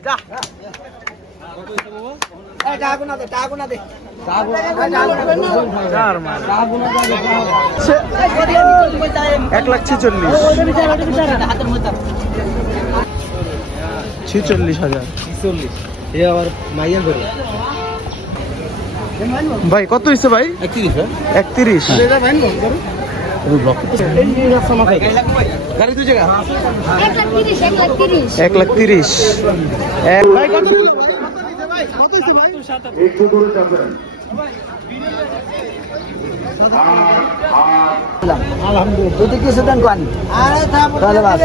যা। এক লাখ ছেচল্লিশ। ছেচল্লিশ হাজার। ভাই কত হয়েছে ভাই? একত্রিশ একত্রিশ। এক লাখ তিরিশ। এক ভাই কত নিল ভাই? কত হয়েছে ভাই যদি কিছু দেন কোন তাহলে বাস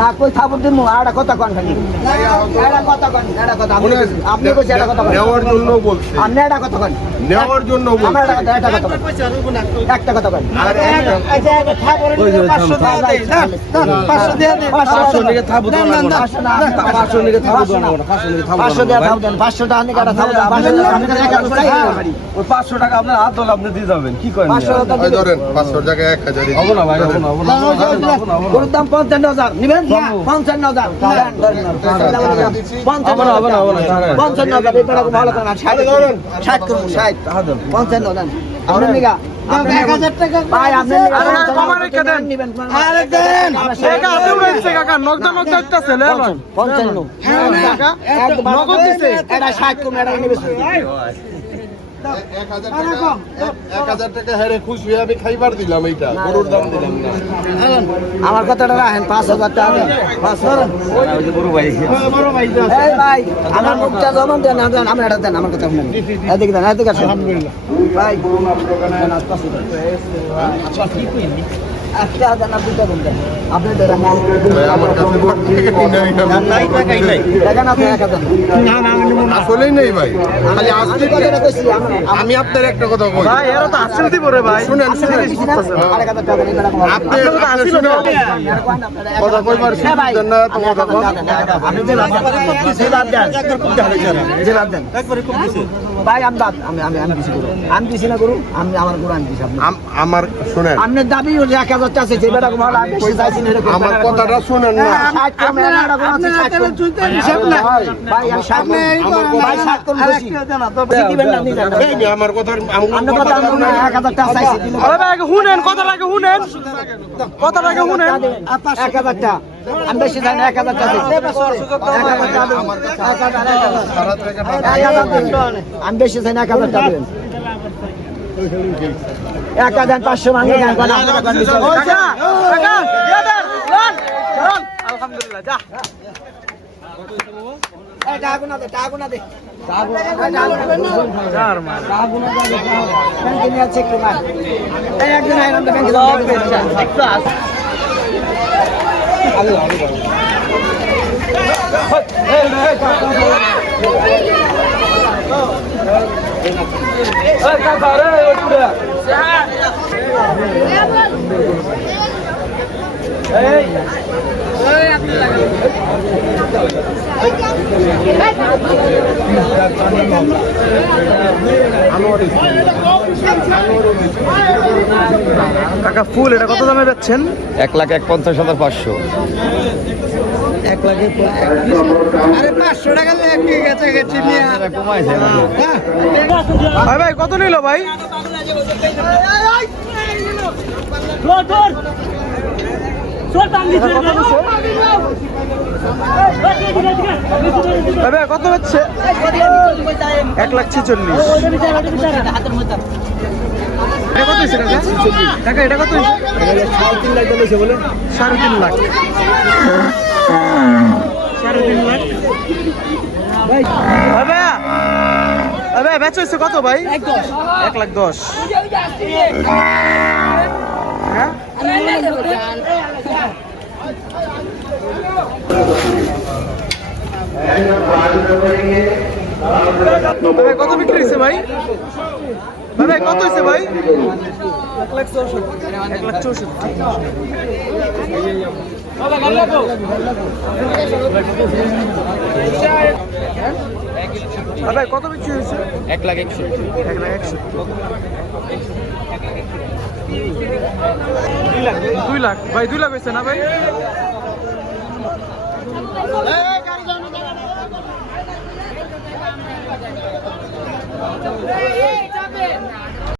না কই থাপুর দিন আড়া কথা কোন খালি। আড়া কথা কোন আড়া কথা। আপনি আপনি কইছে আড়া কথা নেওয়ার জন্য বলছে। আপনি আড়া কথা কোন। নেওয়ার জন্য আমার আড়া কথা একটা কথা একটা কথা কোন। পাঁচশো দেওয়া থাপ দেন পাঁচশো টাকা নিয়ে কাটা থাপ দেন পাঁচশো টাকা পাঁচশো টাকা আপনি আপনার হাত ধরলে আপনি দিয়ে যাবেন কি করেন পাঁচশো টাকা ভাই ধরেন পাঁচশোর জায়গায় এক হাজার গরুর দাম পঞ্চান্ন হাজার। নিবেন? পঞ্চান্ন হাজার। পঞ্চান্ন হবে না, হবে না, হবে না। পঞ্চান্ন হাজার। ভালো করে ষাট ষাট করুন ষাট। পঞ্চান্ন হাজার আপনার নিগা হাজার পঞ্চান্ন। হয়ে আমার কথাটা রাখেন পাঁচ হাজার টাকা বড় ভাই আমার মুখটা জমা দেন আমার এটা দেন আমার কথা এদিকে দেন এদিকে আসেন। ভাই। একটা দুটা। আপনি। দেখেন আপনি একা আসলেই নেই ভাই। খালি আমি আসলে আপনার একটা কথা কই। ভাই এরা তো আসল দিব রে ভাই। শুনেন। আপনি আপনি কথা কইবার হ্যাঁ না তো কথা কন আপনি যে বাদ দেন, যে বাদ দেন, যে বাদ দেন। ভাই আমি আমি আমি আমি কিছু করু আমি কিছু না করু আমি আমার করু আমি কিছু আপনি আমার শুনেন। আপনার দাবি হলো এক হাজার আছে বেটা ভালো আমি বেশি চাইছি না এরকম আমার কথাটা শুনেন না। যে আমার কথা আপনার কথা আমি এক হাজার টাকা চাইছি, ভাই শুনেন কত লাগে শুনেন। কত লাগে শুনেন। এক হাজার টাকা। আমি বেশি চাই না, এক হাজার। আমি বেশি চাই না, এক হাজার টাকা। এক হাজার পাঁচশো ভাঙে আলহামদুলিল্লাহ যা ব্যাংকে নিয়ে আছে একটু মার। এই কাকা ফুল এটা কত দামে বেচছেন এক লাখ এক পঞ্চাশ হাজার পাঁচশো কমাইছে ভাই ভাই কত নিল ভাই কত হচ্ছে? এক লাখ ছেচল্লিশ। এটা কত হয়েছে কাকা? এটা কত সাড়ে তিন লাখ। সাড়ে তিন লাখ। ভাই বেচা হয়েছে কত ভাই? এক লাখ দশ। হ্যাঁ কত বিক্রি হয়েছে ভাই? ভাই কত হয়েছে ভাই? এক লাখ চৌষট্টি চৌষট্টি। দাদা কত বিক্রি হয়েছে? এক লাখ একশো। এক লাখ একশো। দুই লাখ ভাই দুই লাখ হয়েছে না ভাই? Hey, jump in!